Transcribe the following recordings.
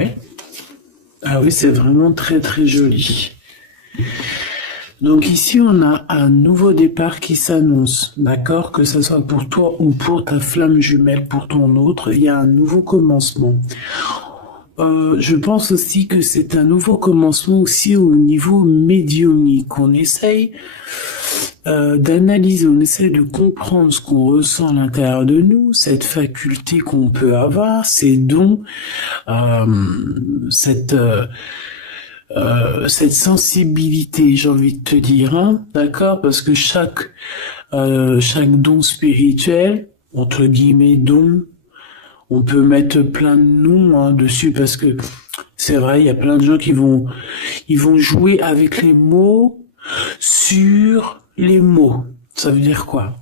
Ouais. Ah oui, c'est vraiment très très joli. Donc ici, on a un nouveau départ qui s'annonce, d'accord? Que ce soit pour toi ou pour ta flamme jumelle, pour ton autre, il y a un nouveau commencement. Je pense aussi que c'est un nouveau commencement aussi au niveau médiumnique. On essaye d'analyser, on essaie de comprendre ce qu'on ressent à l'intérieur de nous, cette faculté qu'on peut avoir, ces dons, euh, cette cette sensibilité, j'ai envie de te dire, hein, d'accord, parce que chaque don spirituel, entre guillemets don, on peut mettre plein de noms hein, dessus parce que c'est vrai, il y a plein de gens ils vont jouer avec les mots sur les mots. Ça veut dire quoi?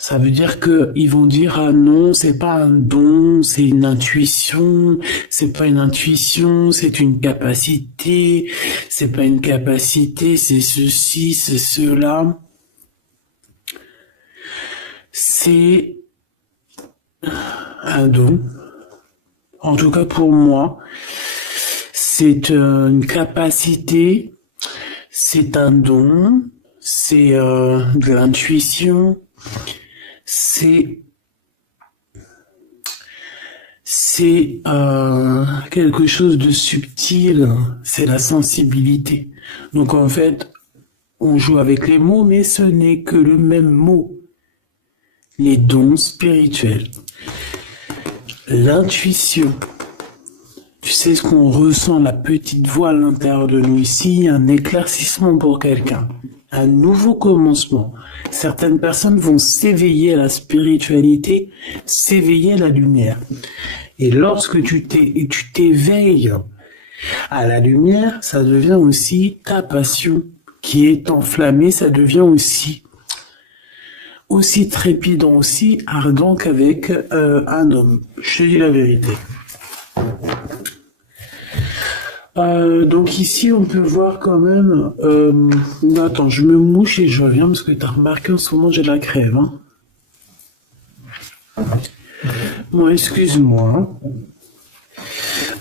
Ça veut dire que ils vont dire ah non, c'est pas un don, c'est une intuition, c'est pas une intuition, c'est une capacité, c'est pas une capacité, c'est ceci, c'est cela. C'est un don. En tout cas pour moi, c'est une capacité, c'est un don, c'est de l'intuition. C'est quelque chose de subtil, c'est la sensibilité. Donc en fait, on joue avec les mots, mais ce n'est que le même mot. Les dons spirituels. L'intuition. Tu sais ce qu'on ressent, la petite voix à l'intérieur de nous ici, un éclaircissement pour quelqu'un, un nouveau commencement. Certaines personnes vont s'éveiller à la spiritualité, s'éveiller à la lumière. Et lorsque tu t'éveilles à la lumière, ça devient aussi ta passion qui est enflammée, ça devient aussi trépidant, aussi ardent qu'avec un homme. Je te dis la vérité. Donc ici, on peut voir quand même... attends, je me mouche et je reviens parce que tu as remarqué en ce moment, j'ai la crève. Hein. Bon, excuse-moi. Hein.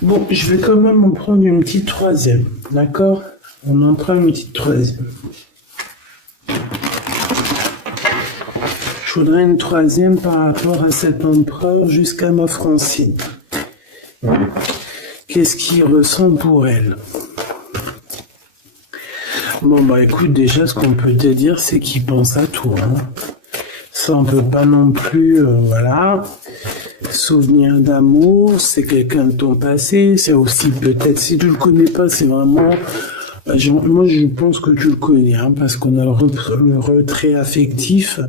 Bon, je vais quand même en prendre une petite troisième. D'accord? On en prend une petite troisième. Je voudrais une troisième par rapport à cet empereur jusqu'à ma Francine. Qu'est-ce qu'il ressent pour elle? Bon, bah écoute, déjà, ce qu'on peut te dire, c'est qu'il pense à toi. Hein. Ça, on peut pas non plus, voilà. Souvenir d'amour, c'est quelqu'un de ton passé, c'est aussi peut-être, si tu le connais pas, c'est vraiment... moi, je pense que tu le connais, hein, parce qu'on a le retrait affectif.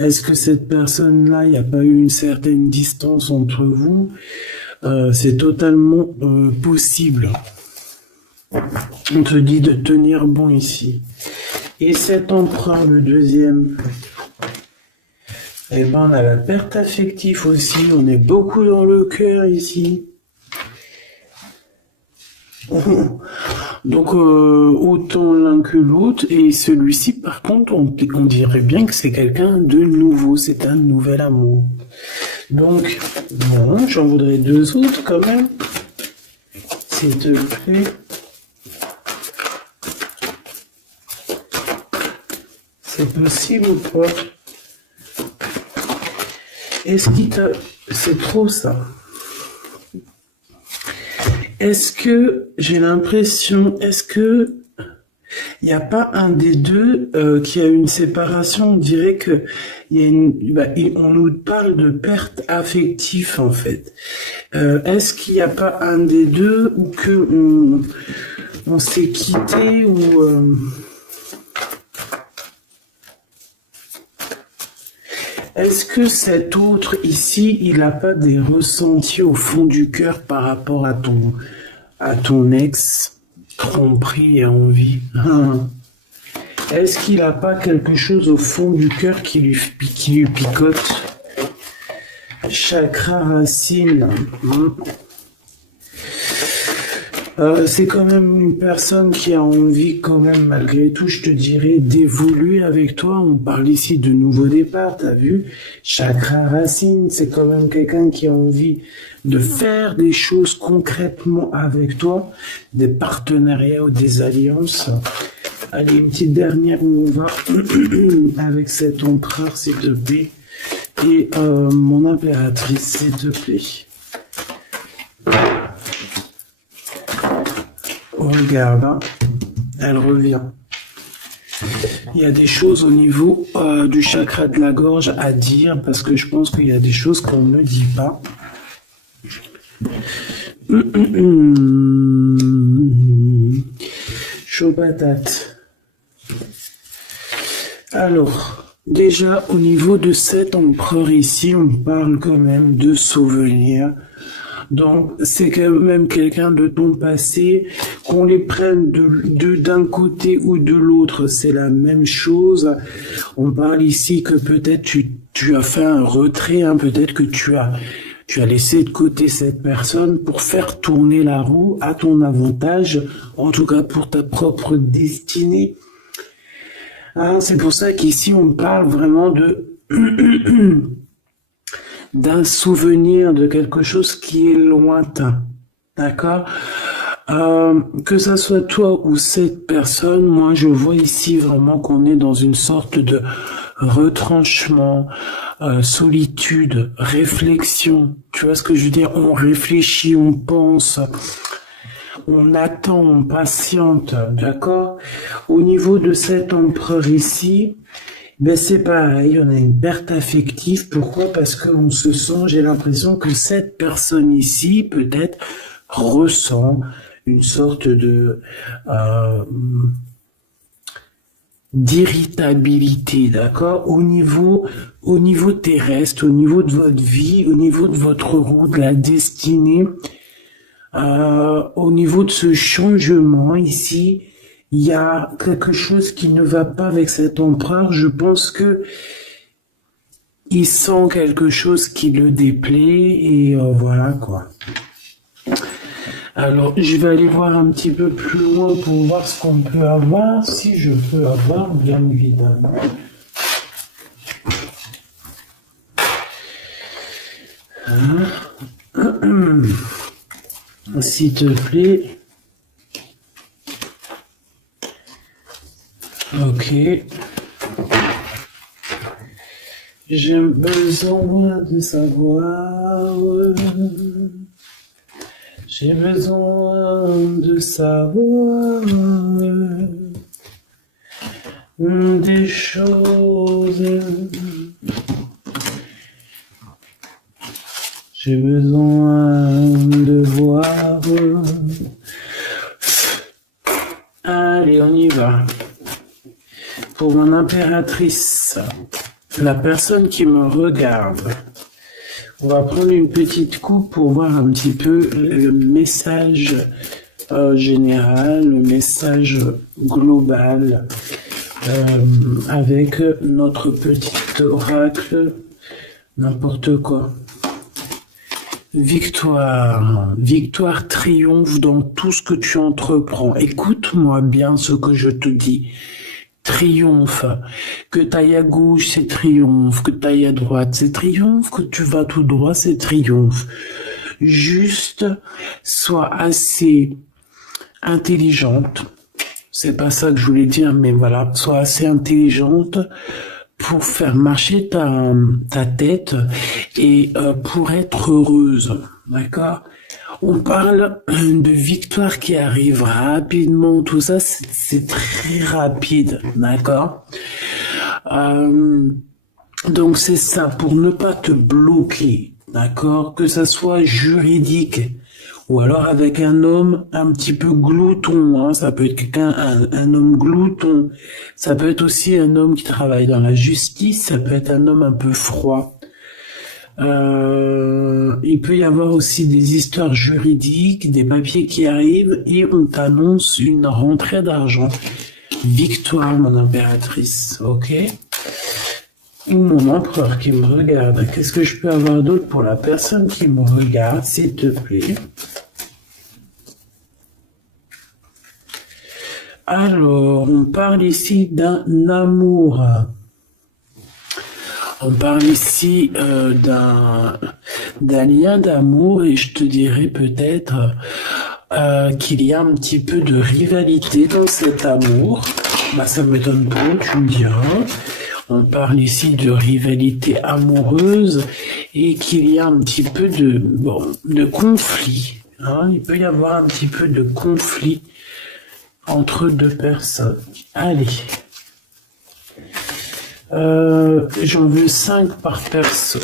Est-ce que cette personne-là, il n'y a pas eu une certaine distance entre vous? C'est totalement possible. On te dit de tenir bon ici. Et cet empereur, le deuxième, eh ben, on a la perte affective aussi. On est beaucoup dans le cœur ici. Donc, autant l'un que l'autre. Et celui-ci, par contre, on dirait bien que c'est quelqu'un de nouveau. C'est un nouvel amour. Donc, bon, j'en voudrais deux autres quand même. S'il te plaît. C'est possible ou pas? Est-ce qu'il t'a... C'est trop ça. Est-ce que, j'ai l'impression, est-ce que il n'y a pas un des deux qui a une séparation? On dirait que il y a on nous parle de perte affective en fait. Est-ce qu'il n'y a pas un des deux ou que on s'est quitté ou est-ce que cet autre ici, il n'a pas des ressentis au fond du cœur par rapport à ton ex, tromperie et envie? Est-ce qu'il n'a pas quelque chose au fond du cœur qui lui picote? Chakra racine. C'est quand même une personne qui a envie quand même, malgré tout, je te dirais, d'évoluer avec toi. On parle ici de nouveau départ, t'as vu? Chakra racine, c'est quand même quelqu'un qui a envie de faire des choses concrètement avec toi, des partenariats ou des alliances. Allez, une petite dernière où on va avec cet empereur, s'il te plaît. Et mon impératrice, s'il te plaît. On regarde, hein. Elle revient. Il y a des choses au niveau du chakra de la gorge à dire, parce que je pense qu'il y a des choses qu'on ne dit pas. Chaud patate. Alors, déjà au niveau de cet empereur ici, on parle quand même de souvenirs. Donc, c'est quand même quelqu'un de ton passé, qu'on les prenne d'un côté ou de l'autre, c'est la même chose. On parle ici que peut-être tu as fait un retrait, hein, peut-être que tu as laissé de côté cette personne pour faire tourner la roue à ton avantage, en tout cas pour ta propre destinée. Hein, c'est pour ça qu'ici on parle vraiment d'un souvenir, de quelque chose qui est lointain, d'accord? Que ça soit toi ou cette personne, moi je vois ici vraiment qu'on est dans une sorte de retranchement, solitude, réflexion. Tu vois ce que je veux dire? On réfléchit, on pense, on attend, on patiente, d'accord? Au niveau de cet empereur ici, ben c'est pareil, on a une perte affective. Pourquoi? Parce qu'on se sent, j'ai l'impression que cette personne ici, peut-être, ressent une sorte de d'irritabilité, d'accord? Au niveau terrestre, au niveau de votre vie, au niveau de votre route, de la destinée, au niveau de ce changement ici, il y a quelque chose qui ne va pas avec cet empereur. Je pense que il sent quelque chose qui le déplaît et voilà quoi. Alors, je vais aller voir un petit peu plus loin pour voir ce qu'on peut avoir, si je peux avoir, bien évidemment. S'il te plaît. Ok. J'ai besoin de savoir. J'ai besoin de savoir des choses. J'ai besoin de voir. Allez, on y va. Pour mon impératrice, la personne qui me regarde, on va prendre une petite coupe pour voir un petit peu le message général, le message global avec notre petit oracle, n'importe quoi. Victoire, victoire triomphe dans tout ce que tu entreprends. Écoute-moi bien ce que je te dis. Triomphe, que t'ailles à gauche, c'est triomphe, que t'ailles à droite, c'est triomphe, que tu vas tout droit, c'est triomphe. Juste, sois assez intelligente, c'est pas ça que je voulais dire, mais voilà, sois assez intelligente pour faire marcher ta tête et pour être heureuse, d'accord? On parle de victoire qui arrive rapidement, tout ça, c'est très rapide, d'accord? Donc c'est ça, pour ne pas te bloquer, d'accord? Que ça soit juridique, ou alors avec un homme un petit peu glouton, hein, ça peut être un homme glouton, ça peut être aussi un homme qui travaille dans la justice, ça peut être un homme un peu froid. Il peut y avoir aussi des histoires juridiques, des papiers qui arrivent et on t'annonce une rentrée d'argent. Victoire, mon impératrice, ok? Ou mon empereur qui me regarde. Qu'est-ce que je peux avoir d'autre pour la personne qui me regarde, s'il te plaît? Alors, on parle ici d'un amour. On parle ici d'un lien d'amour et je te dirais peut-être qu'il y a un petit peu de rivalité dans cet amour. Bah, ça me donne pas, tu me diras. On parle ici de rivalité amoureuse et qu'il y a un petit peu de conflit. Hein. Il peut y avoir un petit peu de conflit entre deux personnes. Allez. J'en veux 5 par personne.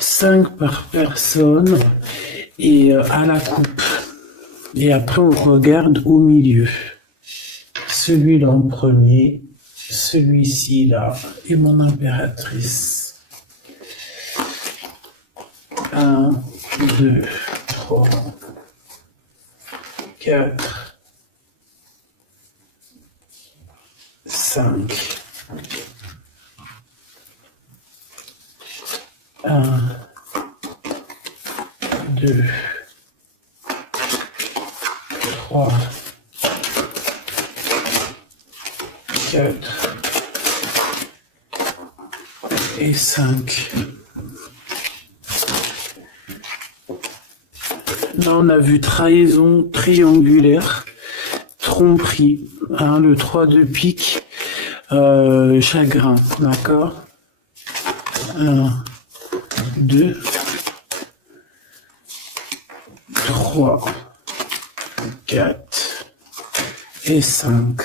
5 par personne et à la coupe. Et après, on regarde au milieu. Celui-là en premier, celui-ci là, et mon impératrice. 1, 2, 3, 4, 5. 1, 2, 3, 4 et 5. Là, on a vu trahison triangulaire, tromperie, hein, le 3 de pique, chagrin, d'accord. 1, 2, 3, 4 et 5.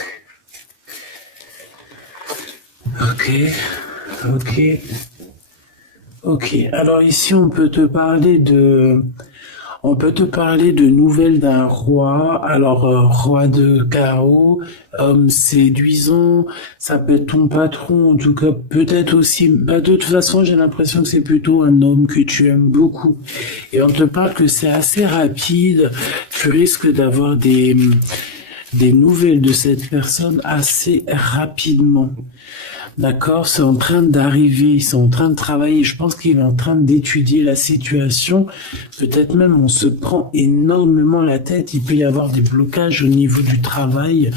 Ok. Alors ici, on peut te parler de nouvelles d'un roi. Alors, roi de carreau, homme séduisant, ça peut être ton patron, en tout cas, peut-être aussi, bah, de toute façon, j'ai l'impression que c'est plutôt un homme que tu aimes beaucoup. Et on te parle que c'est assez rapide, tu risques d'avoir des nouvelles de cette personne assez rapidement. D'accord, c'est en train d'arriver, ils sont en train de travailler, je pense qu'il est en train d'étudier la situation, peut-être même on se prend énormément la tête, il peut y avoir des blocages au niveau du travail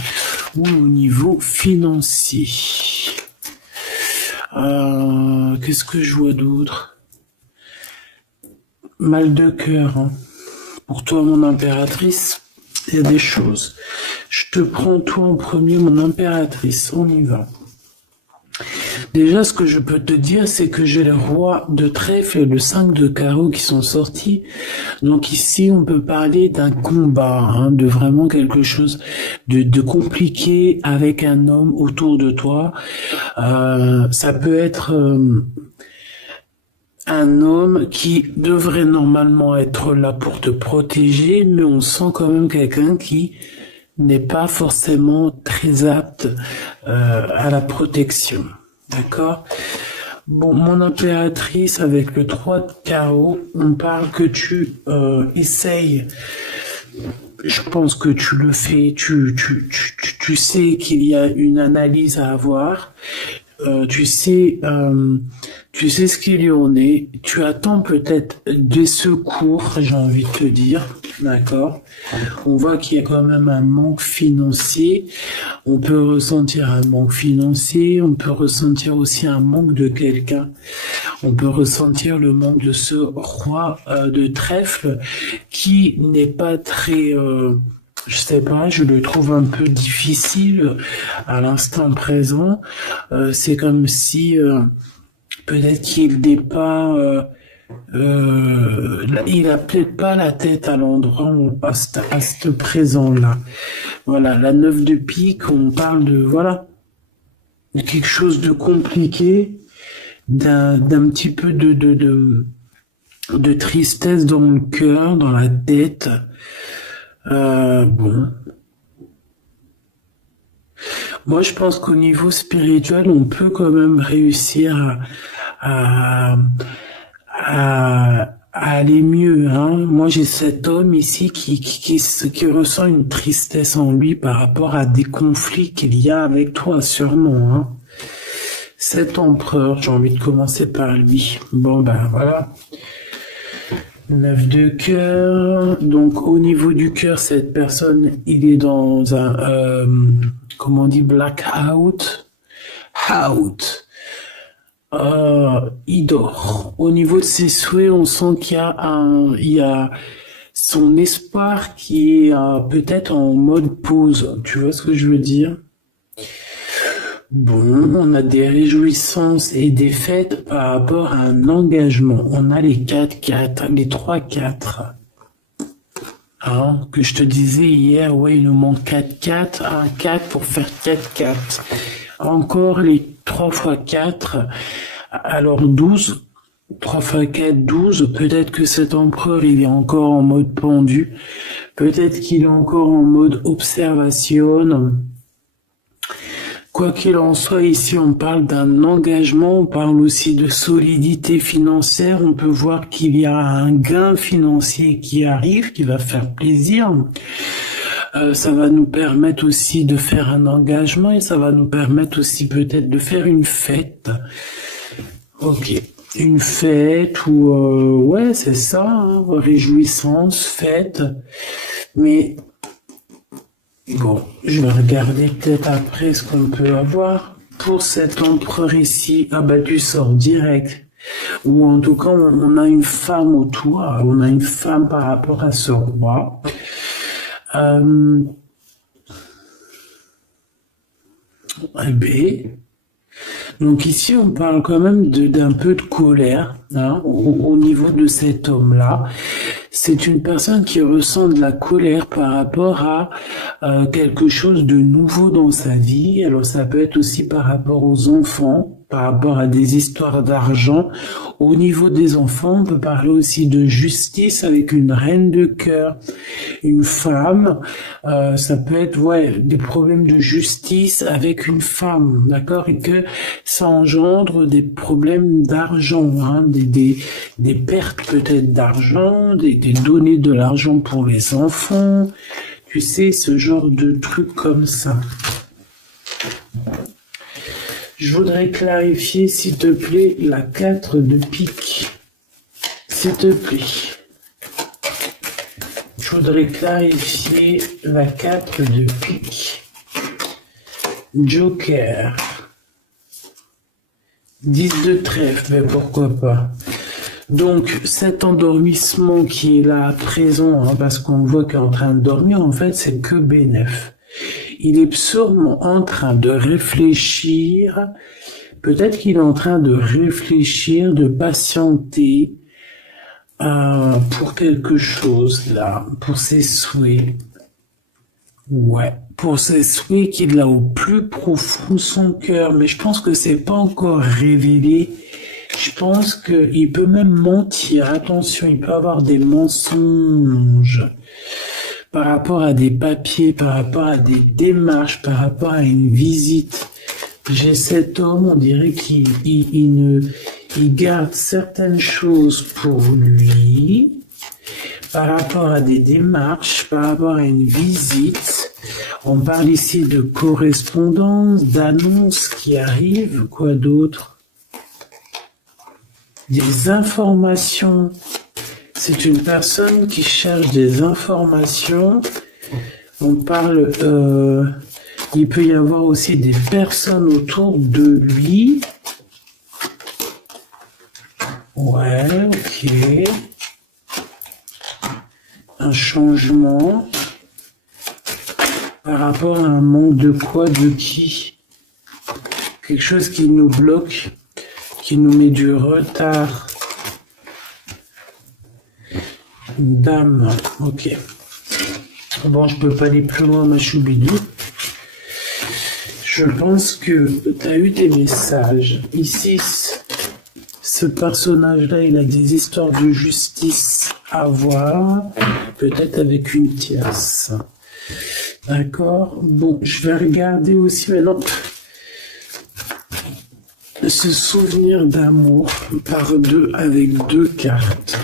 ou au niveau financier. Qu'est-ce que je vois d'autre? Mal de cœur, hein. Pour toi mon impératrice, il y a des choses. Je te prends toi en premier mon impératrice, on y va. Déjà, ce que je peux te dire, c'est que j'ai le roi de trèfle et le 5 de carreau qui sont sortis. Donc ici, on peut parler d'un combat, hein, de vraiment quelque chose de compliqué avec un homme autour de toi. Ça peut être un homme qui devrait normalement être là pour te protéger, mais on sent quand même quelqu'un qui n'est pas forcément très apte à la protection. D'accord? Bon, mon impératrice, avec le 3 de carreau, on parle que tu essayes. Je pense que tu le fais, tu sais qu'il y a une analyse à avoir. Tu sais ce qu'il y en est. Tu attends peut-être des secours, j'ai envie de te dire. D'accord? On voit qu'il y a quand même un manque financier. On peut ressentir un manque financier. On peut ressentir aussi un manque de quelqu'un. On peut ressentir le manque de ce roi de trèfle qui n'est pas très... je sais pas, je le trouve un peu difficile à l'instant présent. C'est comme si peut-être qu'il n'est pas... il a peut-être pas la tête à l'endroit où à ce présent-là. Voilà, la 9 de pique, on parle de, voilà, de quelque chose de compliqué, d'un petit peu de tristesse dans le cœur, dans la tête. Bon. Moi, je pense qu'au niveau spirituel, on peut quand même réussir à aller mieux, hein. Moi, j'ai cet homme ici qui ressent une tristesse en lui par rapport à des conflits qu'il y a avec toi, sûrement, hein. Cet empereur, j'ai envie de commencer par lui. Bon, ben, voilà. 9 de cœur. Donc, au niveau du cœur, cette personne, il est dans un, comment on dit, blackout. Out. Il dort. Au niveau de ses souhaits, on sent il y a son espoir qui est peut-être en mode pause. Tu vois ce que je veux dire? Bon, on a des réjouissances et des fêtes par rapport à un engagement. On a les 4-4, les 3-4. Hein, que je te disais hier, ouais, il nous manque 4-4, un 4 pour faire 4-4. Encore les 3 x 4, alors 12. 3 x 4, 12. Peut-être que cet empereur, il est encore en mode pendu. Peut-être qu'il est encore en mode observation. Quoi qu'il en soit, ici, on parle d'un engagement, on parle aussi de solidité financière. On peut voir qu'il y a un gain financier qui arrive, qui va faire plaisir. Ça va nous permettre aussi de faire un engagement et ça va nous permettre aussi peut-être de faire une fête. Ok, une fête ou ouais, c'est ça, hein, réjouissance, fête. Mais bon, je vais regarder peut-être après ce qu'on peut avoir. Pour cet empereur ici, ah bah tu sors direct. Ou en tout cas, on a une femme autour, on a une femme par rapport à ce roi. B. Donc ici, on parle quand même d'un peu de colère, hein, au niveau de cet homme-là. C'est une personne qui ressent de la colère par rapport à quelque chose de nouveau dans sa vie. Alors ça peut être aussi par rapport aux enfants, par rapport à des histoires d'argent. Au niveau des enfants, on peut parler aussi de justice avec une reine de cœur, une femme. Ça peut être des problèmes de justice avec une femme, d'accord, et que ça engendre des problèmes d'argent, hein, des pertes peut-être d'argent, des données de l'argent pour les enfants, tu sais, ce genre de trucs comme ça. Je voudrais clarifier, s'il te plaît, la 4 de pique. S'il te plaît. Je voudrais clarifier la 4 de pique. Joker. 10 de trèfle, mais pourquoi pas. Donc, cet endormissement qui est là à présent, hein, parce qu'on voit qu'il est en train de dormir, en fait, c'est que bénéf. Il est sûrement en train de réfléchir, peut-être qu'il est en train de réfléchir, de patienter pour quelque chose là, pour ses souhaits. Ouais, pour ses souhaits qu'il a au plus profond de son cœur, mais je pense que c'est pas encore révélé. Je pense qu'il peut même mentir. Attention, il peut avoir des mensonges par rapport à des papiers, par rapport à des démarches, par rapport à une visite. J'ai cet homme, on dirait qu'il garde certaines choses pour lui, par rapport à des démarches, par rapport à une visite. On parle ici de correspondance, d'annonces qui arrivent, quoi d'autre? Des informations. C'est une personne qui cherche des informations. On parle, il peut y avoir aussi des personnes autour de lui. Ouais, ok. Un changement. Par rapport à un manque de quoi, de qui? Quelque chose qui nous bloque, qui nous met du retard. Dame, ok. Bon, je peux pas aller plus loin, ma choubidou. Je pense que tu as eu des messages. Ici, ce personnage-là, il a des histoires de justice à voir, peut-être avec une tierce. D'accord? Bon, je vais regarder aussi maintenant ce souvenir d'amour par deux avec deux cartes.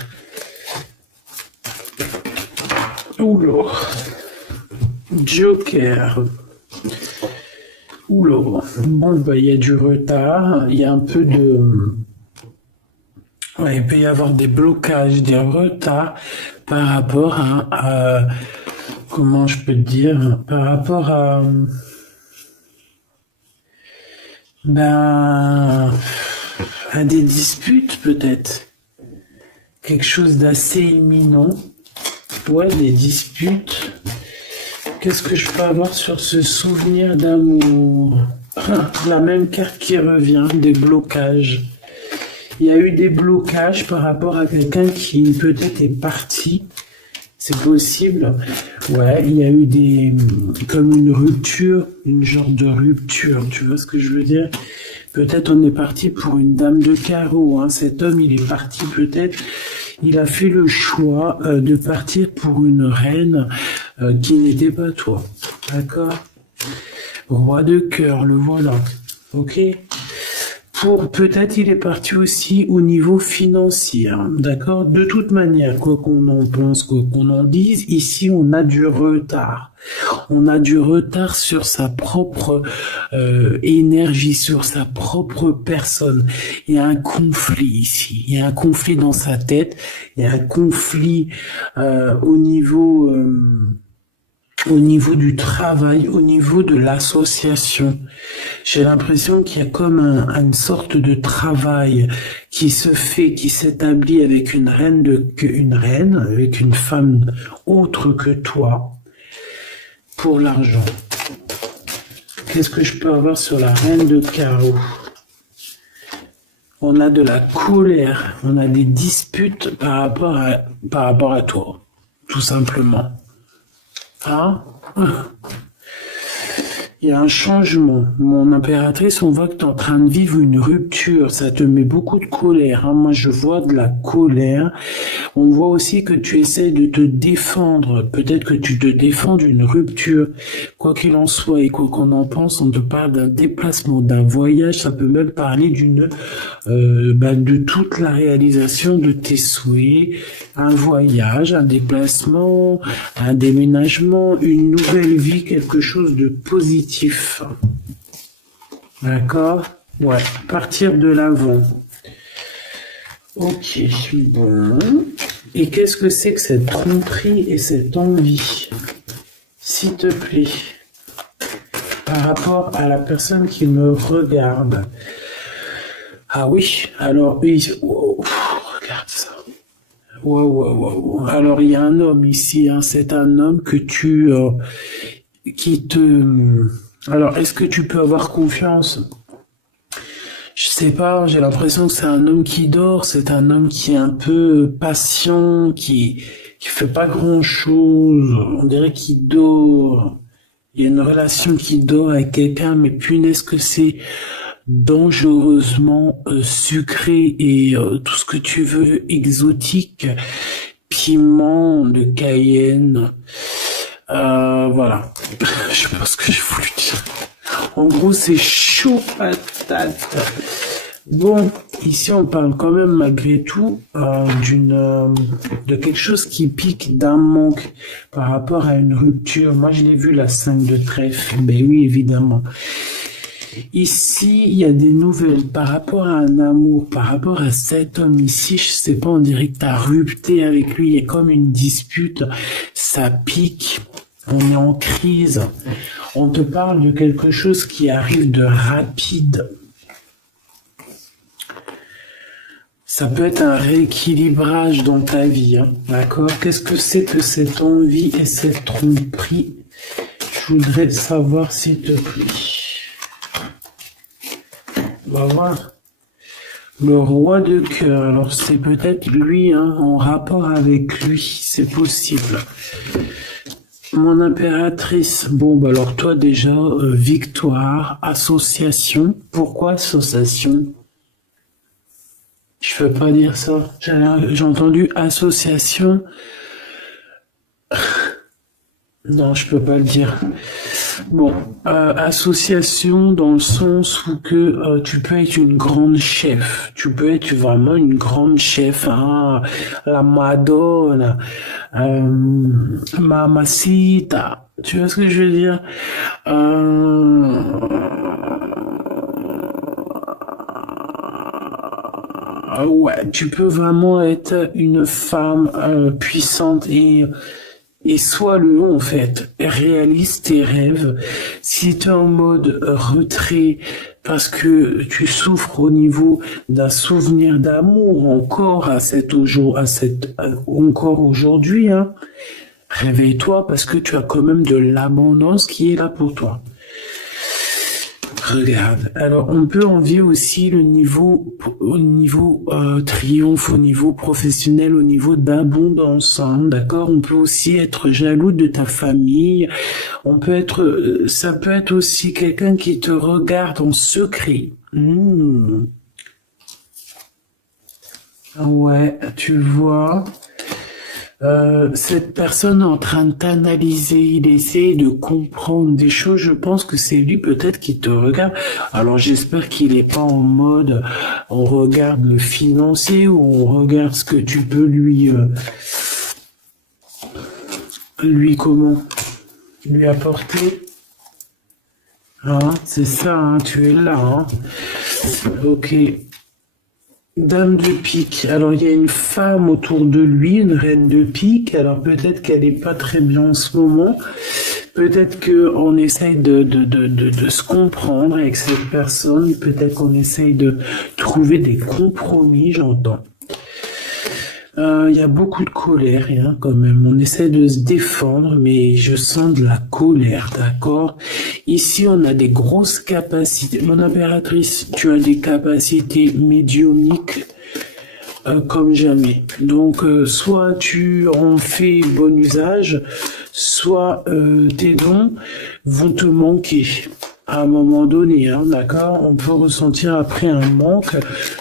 Oula. Joker. Oula. Bon, bah, il y a du retard, il y a un peu de... Ouais, il peut y avoir des blocages, des retards par rapport comment je peux te dire, par rapport ben, à des disputes peut-être. Quelque chose d'assez imminent. Ouais, des disputes. Qu'est-ce que je peux avoir sur ce souvenir d'amour? La même carte qui revient, des blocages. Il y a eu des blocages par rapport à quelqu'un qui peut-être est parti. C'est possible. Ouais, il y a eu comme une rupture, une genre de rupture. Tu vois ce que je veux dire? Peut-être on est parti pour une dame de carreau. Hein. Cet homme, il est parti peut-être. Il a fait le choix de partir pour une reine qui n'était pas toi. D'accord? Roi de cœur, le voilà. Ok? Peut-être il est parti aussi au niveau financier, hein, d'accord? De toute manière, quoi qu'on en pense, quoi qu'on en dise, ici on a du retard. On a du retard sur sa propre énergie, sur sa propre personne. Il y a un conflit ici. Il y a un conflit dans sa tête. Il y a un conflit au niveau du travail, au niveau de l'association. J'ai l'impression qu'il y a comme une sorte de travail qui se fait, qui s'établit avec une reine, avec une femme autre que toi, pour l'argent. Qu'est-ce que je peux avoir sur la reine de carreau? On a de la colère, on a des disputes par rapport à toi, tout simplement. Ah, il y a un changement. Mon impératrice, on voit que tu es en train de vivre une rupture. Ça te met beaucoup de colère. Hein. Moi, je vois de la colère. On voit aussi que tu essaies de te défendre. Peut-être que tu te défends d'une rupture. Quoi qu'il en soit et quoi qu'on en pense, on te parle d'un déplacement, d'un voyage. Ça peut même parler de toute la réalisation de tes souhaits. Un voyage, un déplacement, un déménagement, une nouvelle vie, quelque chose de positif. D'accord? Ouais, partir de l'avant. Ok, bon. Et qu'est-ce que c'est que cette tromperie et cette envie? S'il te plaît, par rapport à la personne qui me regarde. Ah oui, alors, regarde ça. Wow. Alors, il y a un homme ici, hein, c'est un homme que qui te... Alors, est-ce que tu peux avoir confiance? Je sais pas, j'ai l'impression que c'est un homme qui dort, c'est un homme qui est un peu patient, qui fait pas grand-chose, on dirait qu'il dort. Il y a une relation qui dort avec quelqu'un, mais punaise que c'est dangereusement sucré et tout ce que tu veux, exotique, piment de Cayenne. Voilà. Je sais pas ce que j'ai voulu dire. En gros, c'est chaud patate. Bon, ici on parle quand même malgré tout de quelque chose qui pique, d'un manque par rapport à une rupture. Moi, je l'ai vu la 5 de trèfle. Ben oui, évidemment. Ici, il y a des nouvelles par rapport à un amour, par rapport à cet homme ici. Je sais pas, on dirait que t'as rupté avec lui. Il y a comme une dispute. Ça pique. On est en crise. On te parle de quelque chose qui arrive de rapide. Ça peut être un rééquilibrage dans ta vie, hein, d'accord? Qu'est-ce que c'est que cette envie et cette tromperie? Je voudrais savoir, s'il te plaît. On va voir. Le roi de cœur. Alors, c'est peut-être lui, hein, en rapport avec lui. C'est possible. Mon impératrice. Bon, bah alors toi déjà, victoire, association. Pourquoi association? Je peux pas dire ça. J'ai entendu association. Non, je peux pas le dire. Bon, association dans le sens où que tu peux être une grande chef. Tu peux être vraiment une grande chef. Hein, la Madonna, Mamacita. Tu vois ce que je veux dire? Ouais, tu peux vraiment être une femme puissante et sois-le en fait, réalise tes rêves. Si tu es en mode retrait parce que tu souffres au niveau d'un souvenir d'amour encore encore aujourd'hui, hein, réveille-toi parce que tu as quand même de l'abondance qui est là pour toi. Regarde, alors on peut envier aussi le niveau, au niveau triomphe, au niveau professionnel, au niveau d'abondance, hein, d'accord? On peut aussi être jaloux de ta famille. On peut être, ça peut être aussi quelqu'un qui te regarde en secret. Ouais, tu vois. Cette personne est en train de t'analyser, il essaie de comprendre des choses. Je pense que c'est lui peut-être qui te regarde. Alors j'espère qu'il est pas en mode on regarde le financier ou on regarde ce que tu peux lui lui apporter. Hein, c'est ça, hein, tu es là. Hein. Ok. Dame de pique. Alors, il y a une femme autour de lui, une reine de pique. Alors, peut-être qu'elle n'est pas très bien en ce moment. Peut-être qu'on essaye de se comprendre avec cette personne. Peut-être qu'on essaye de trouver des compromis, j'entends. Il y a beaucoup de colère, hein, quand même. On essaie de se défendre, mais je sens de la colère, d'accord? Ici, on a des grosses capacités. Mon impératrice, tu as des capacités médiumniques comme jamais. Donc, soit tu en fais bon usage, soit tes dons vont te manquer. À un moment donné, hein, d'accord, on peut ressentir après un manque.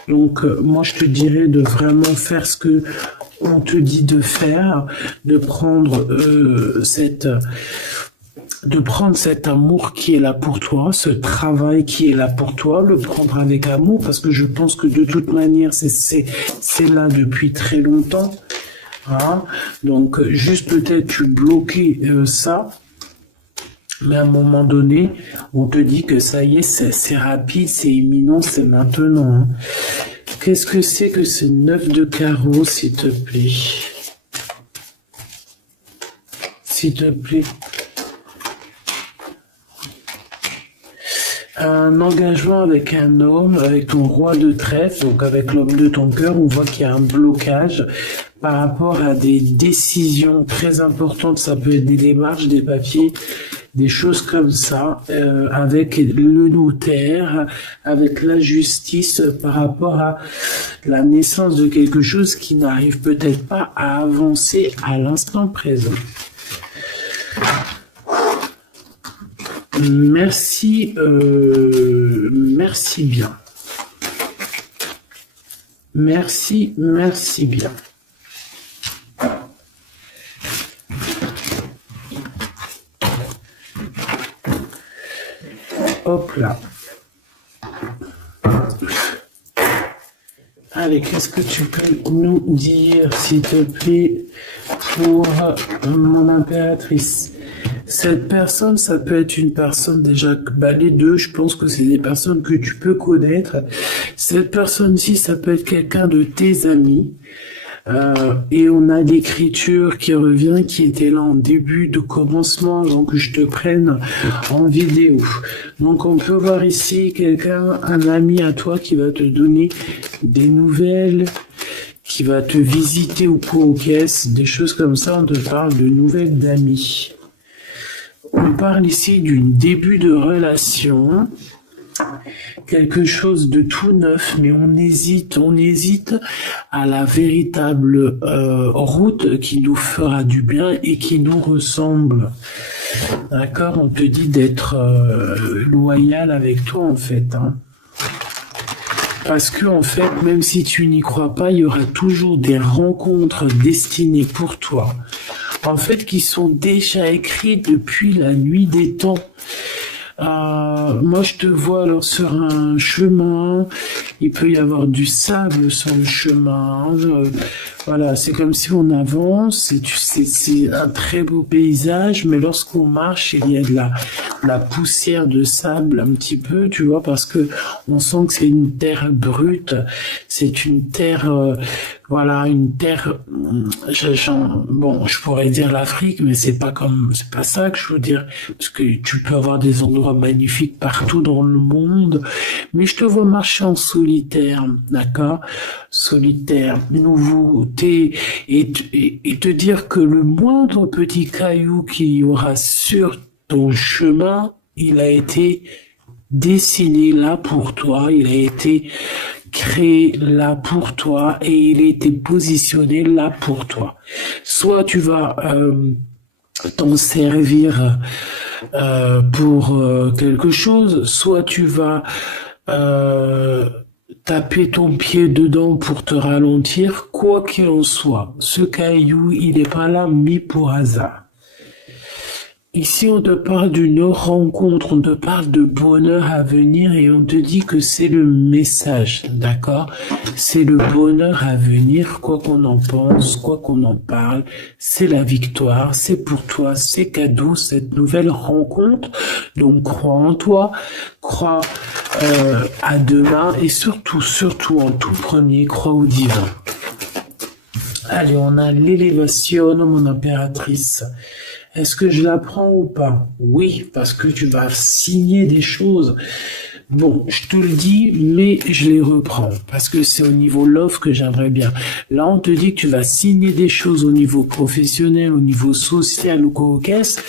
Donc, moi, je te dirais de vraiment faire ce que on te dit de faire, de prendre cet amour qui est là pour toi, ce travail qui est là pour toi, le prendre avec amour, parce que je pense que de toute manière, c'est là depuis très longtemps. Hein. Donc, juste peut-être tu bloquais ça. Mais à un moment donné, on te dit que ça y est, c'est rapide, c'est imminent, c'est maintenant. Hein. Qu'est-ce que c'est que ce 9 de carreau, s'il te plaît? S'il te plaît. Un engagement avec un homme, avec ton roi de trèfle, donc avec l'homme de ton cœur, on voit qu'il y a un blocage par rapport à des décisions très importantes. Ça peut être des démarches, des papiers, des choses comme ça, avec le notaire, avec la justice, par rapport à la naissance de quelque chose qui n'arrive peut-être pas à avancer à l'instant présent. Merci, merci bien. Merci bien. Hop là. Allez, qu'est-ce que tu peux nous dire, s'il te plaît, pour mon impératrice? Cette personne, ça peut être une personne déjà, les deux, je pense que c'est des personnes que tu peux connaître. Cette personne-ci, ça peut être quelqu'un de tes amis. Et on a l'écriture qui revient, qui était là en début de commencement, donc je te prenne en vidéo. Donc on peut voir ici quelqu'un, un ami à toi qui va te donner des nouvelles, qui va te visiter au pot aux caisses, des choses comme ça. On te parle de nouvelles d'amis. On parle ici d'un début de relation, quelque chose de tout neuf, mais on hésite à la véritable route qui nous fera du bien et qui nous ressemble. D'accord? On te dit d'être loyal avec toi en fait. Hein. Parce que en fait, même si tu n'y crois pas, il y aura toujours des rencontres destinées pour toi. En fait, qui sont déjà écrites depuis la nuit des temps. Moi, je te vois alors sur un chemin. Il peut y avoir du sable sur le chemin. Voilà, c'est comme si on avance. C'est un très beau paysage, mais lorsqu'on marche, il y a la poussière de sable un petit peu, tu vois, parce que on sent que c'est une terre brute, c'est une terre, voilà, une terre, bon, je pourrais dire l'Afrique, mais c'est pas ça que je veux dire, parce que tu peux avoir des endroits magnifiques partout dans le monde, mais je te vois marcher en solitaire, d'accord? Solitaire, nouveauté, et te dire que le moindre petit caillou qu'il y aura sur ton chemin, il a été dessiné là pour toi, il a été créé là pour toi et il a été positionné là pour toi. Soit tu vas t'en servir pour quelque chose, soit tu vas taper ton pied dedans pour te ralentir, quoi qu'il en soit. Ce caillou, il n'est pas là mis pour hasard. Ici, on te parle d'une rencontre, on te parle de bonheur à venir et on te dit que c'est le message, d'accord? C'est le bonheur à venir, quoi qu'on en pense, quoi qu'on en parle, c'est la victoire, c'est pour toi, c'est cadeau, cette nouvelle rencontre. Donc, crois en toi, crois à demain et surtout, en tout premier, crois au divin. Allez, on a l'élévation, mon impératrice. Est-ce que je la prends ou pas? Oui, parce que tu vas signer des choses. Bon, je te le dis, mais je les reprends, parce que c'est au niveau love que j'aimerais bien. Là, on te dit que tu vas signer des choses au niveau professionnel, au niveau social ou quoi qu'est-ce.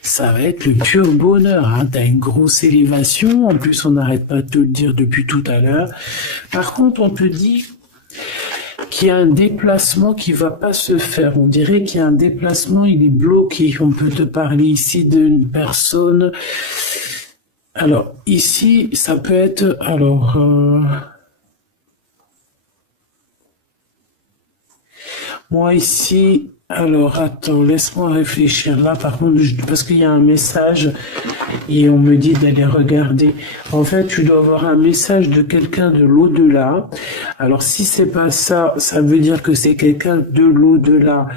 Ça va être le pur bonheur, hein. T'as une grosse élévation, en plus on n'arrête pas de te le dire depuis tout à l'heure. Par contre, on te dit qu'il y a un déplacement qui va pas se faire. On dirait qu'il y a un déplacement, il est bloqué. On peut te parler ici d'une personne. Alors, ici, ça peut être, alors, moi ici, alors, attends, laisse-moi réfléchir là, par contre, parce qu'il y a un message et on me dit d'aller regarder. En fait, tu dois avoir un message de quelqu'un de l'au-delà. Alors, si c'est pas ça, ça veut dire que c'est quelqu'un de l'au-delà.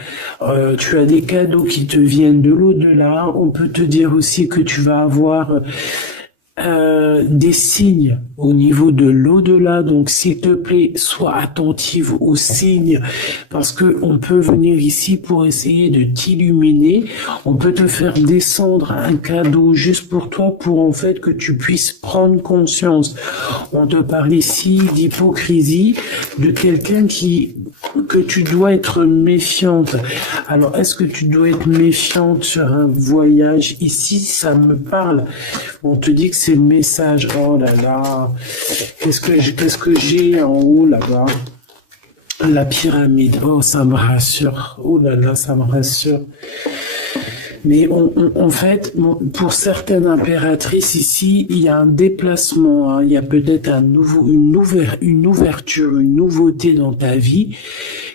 Tu as des cadeaux qui te viennent de l'au-delà. On peut te dire aussi que tu vas avoir des signes au niveau de l'au-delà, donc s'il te plaît, sois attentive aux signes, parce que on peut venir ici pour essayer de t'illuminer, on peut te faire descendre un cadeau juste pour toi, pour en fait que tu puisses prendre conscience. On te parle ici d'hypocrisie, de quelqu'un que tu dois être méfiante. Alors, est-ce que tu dois être méfiante sur un voyage? Ici, ça me parle. On te dit que c'est le message. Oh là là. Qu'est-ce que j'ai en haut là-bas? La pyramide. Oh, ça me rassure. Oh là là, ça me rassure. Mais en fait, pour certaines impératrices ici, il y a un déplacement, hein, il y a peut-être une ouverture, une nouveauté dans ta vie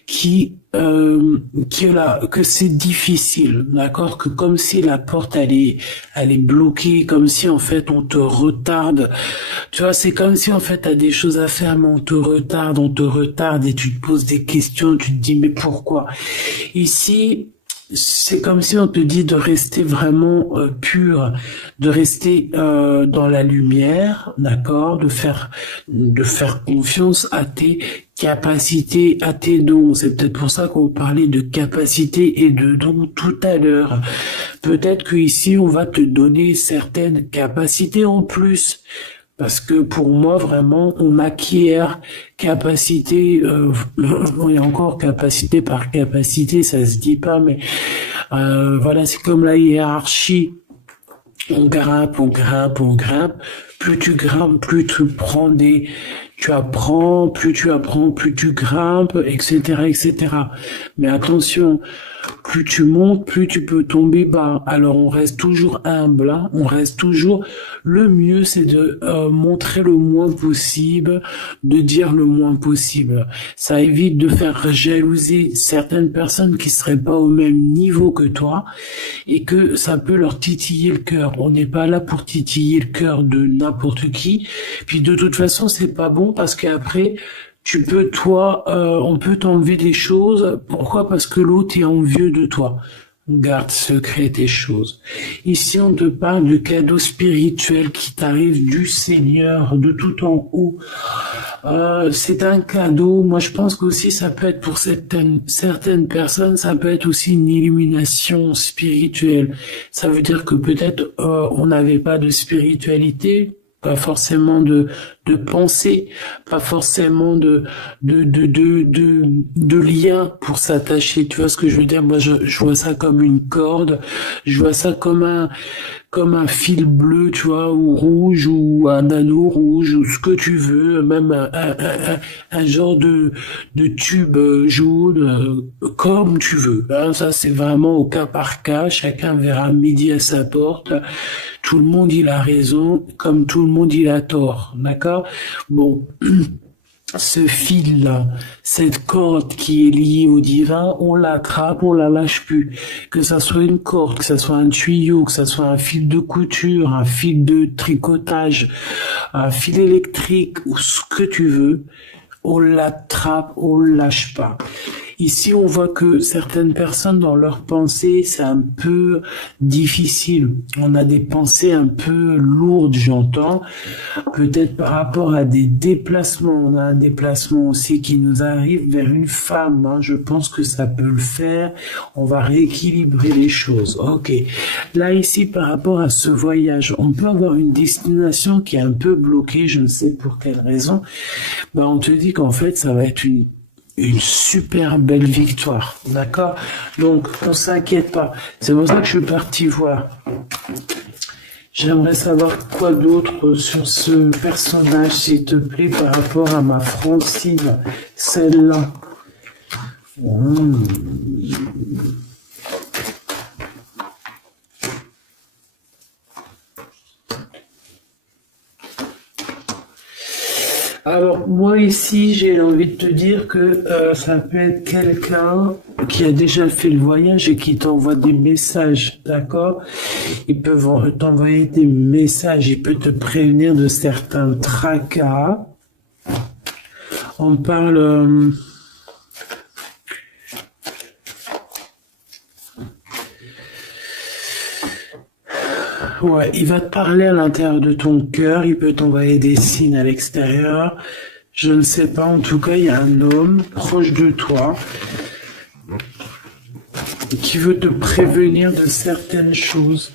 qui est là, que c'est difficile, d'accord, que comme si la porte elle est bloquée, comme si en fait on te retarde, tu vois, c'est comme si en fait t'as des choses à faire mais on te retarde et tu te poses des questions, tu te dis mais pourquoi? Ici, c'est comme si on te dit de rester vraiment pur, de rester dans la lumière, d'accord, de faire confiance à tes capacités, à tes dons. C'est peut-être pour ça qu'on parlait de capacités et de dons tout à l'heure. Peut-être que ici on va te donner certaines capacités en plus. Parce que pour moi, vraiment, on acquiert capacité, et encore capacité par capacité, ça se dit pas, mais voilà, c'est comme la hiérarchie. On grimpe, on grimpe, on grimpe. Plus tu grimpes, plus tu prends tu apprends, plus tu grimpes, etc., etc. Mais attention, plus tu montes, plus tu peux tomber bas. Alors on reste toujours humble, hein, on reste toujours. Le mieux, c'est de montrer le moins possible, de dire le moins possible. Ça évite de faire jalouser certaines personnes qui seraient pas au même niveau que toi et que ça peut leur titiller le cœur. On n'est pas là pour titiller le cœur de n'importe qui. Puis de toute façon, c'est pas bon parce qu'après, on peut t'enlever des choses. Pourquoi? Parce que l'autre est envieux de toi. Garde secret tes choses. Ici, on te parle de cadeaux spirituels qui t'arrivent du Seigneur, de tout en haut. C'est un cadeau. Moi, je pense qu'aussi, ça peut être pour certaines personnes, ça peut être aussi une illumination spirituelle. Ça veut dire que peut-être on n'avait pas de spiritualité, pas forcément de pensée, pas forcément de lien pour s'attacher. Tu vois ce que je veux dire? Moi, je vois ça comme une corde. Je vois ça comme un fil bleu, tu vois, ou rouge, ou un anneau rouge, ou ce que tu veux, même un genre de tube jaune, comme tu veux. Hein, ça, c'est vraiment au cas par cas. Chacun verra midi à sa porte. Tout le monde, il a raison, comme tout le monde, il a tort. D'accord? Bon. Ce fil-là, cette corde qui est liée au divin, on l'attrape, on la lâche plus. Que ça soit une corde, que ça soit un tuyau, que ça soit un fil de couture, un fil de tricotage, un fil électrique ou ce que tu veux, on l'attrape, on le lâche pas. Ici, on voit que certaines personnes, dans leurs pensées, c'est un peu difficile. On a des pensées un peu lourdes, j'entends. Peut-être par rapport à des déplacements. On a un déplacement aussi qui nous arrive vers une femme. Hein. Je pense que ça peut le faire. On va rééquilibrer les choses. Ok. Là, ici, par rapport à ce voyage, on peut avoir une destination qui est un peu bloquée. Je ne sais pour quelle raison. Ben, on te dit qu'en fait, ça va être une super belle victoire, d'accord? Donc, on s'inquiète pas. C'est pour ça que je suis parti voir. J'aimerais savoir quoi d'autre sur ce personnage, s'il te plaît, par rapport à ma Francine, celle-là. Alors, moi ici, j'ai envie de te dire que ça peut être quelqu'un qui a déjà fait le voyage et qui t'envoie des messages, d'accord? Ils peuvent t'envoyer des messages, il peut te prévenir de certains tracas. On parle... Ouais, il va te parler à l'intérieur de ton cœur, il peut t'envoyer des signes à l'extérieur. Je ne sais pas, en tout cas, il y a un homme proche de toi qui veut te prévenir de certaines choses.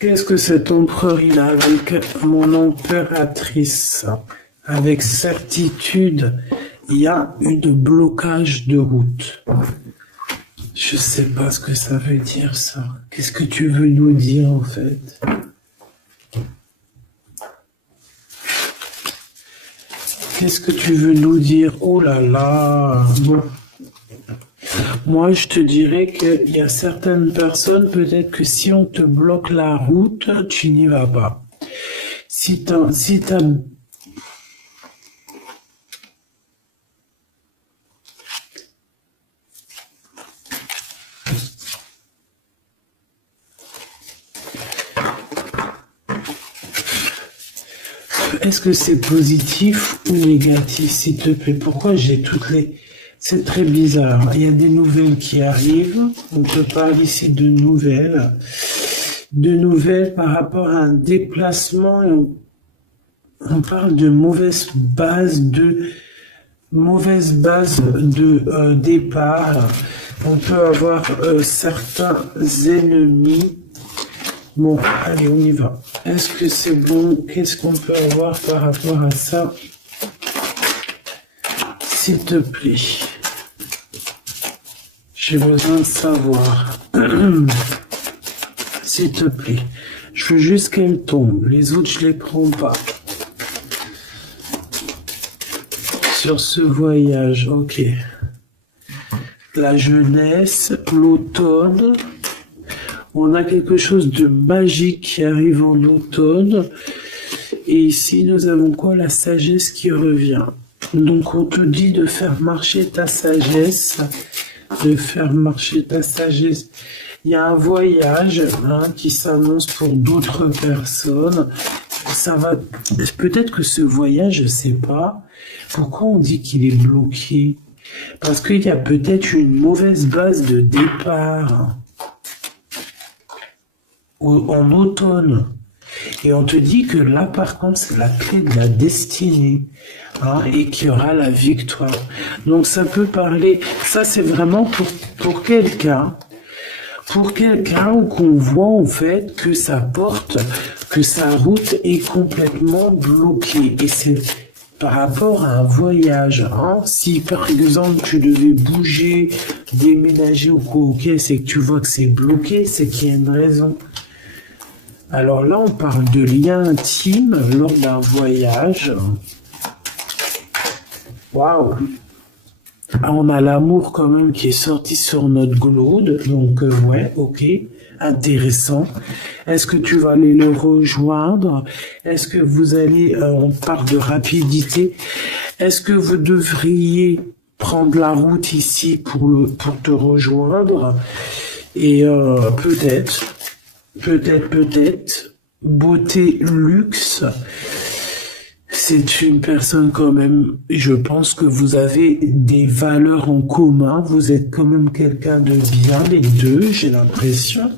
Qu'est-ce que cet empereur il a avec mon impératrice? Avec certitude, il y a eu de blocage de route. Je sais pas ce que ça veut dire, ça. Qu'est-ce que tu veux nous dire, en fait? Qu'est-ce que tu veux nous dire? Oh là là! Bon. Moi, je te dirais qu'il y a certaines personnes, peut-être que si on te bloque la route, tu n'y vas pas. Si t'as Est-ce que c'est positif ou négatif, s'il te plaît? Pourquoi j'ai toutes les... C'est très bizarre. Il y a des nouvelles qui arrivent. On te parle ici de nouvelles. De nouvelles par rapport à un déplacement. On parle de mauvaise base de départ. On peut avoir certains ennemis. Bon, allez, on y va. Est-ce que c'est bon? Qu'est-ce qu'on peut avoir par rapport à ça? S'il te plaît. J'ai besoin de savoir. S'il te plaît. Je veux juste qu'elle tombe. Les autres, je les prends pas. Sur ce voyage, ok. La jeunesse, l'automne. On a quelque chose de magique qui arrive en automne. Et ici, nous avons quoi? La sagesse qui revient. Donc, on te dit de faire marcher ta sagesse. De faire marcher ta sagesse. Il y a un voyage qui s'annonce pour d'autres personnes. ça va, peut-être que ce voyage, je sais pas, pourquoi on dit qu'il est bloqué? Parce qu'il y a peut-être une mauvaise base de départ en automne. Et on te dit que là, par contre, c'est la clé de la destinée, hein, et qu'il y aura la victoire. Donc ça peut parler, ça c'est vraiment pour quelqu'un qu'on voit en fait que sa porte, que sa route est complètement bloquée. Et c'est par rapport à un voyage, hein. Si par exemple tu devais bouger, déménager ou quoi, ok, c'est que tu vois que c'est bloqué, c'est qu'il y a une raison. Alors là, on parle de lien intime lors d'un voyage. Waouh! On a l'amour quand même qui est sorti sur notre glaude, donc ouais, ok, intéressant. Est-ce que tu vas aller le rejoindre? Est-ce que vous allez, on parle de rapidité, est-ce que vous devriez prendre la route ici pour te rejoindre? Et peut-être, beauté, luxe, c'est une personne quand même, je pense que vous avez des valeurs en commun, vous êtes quand même quelqu'un de bien, les deux, j'ai l'impression.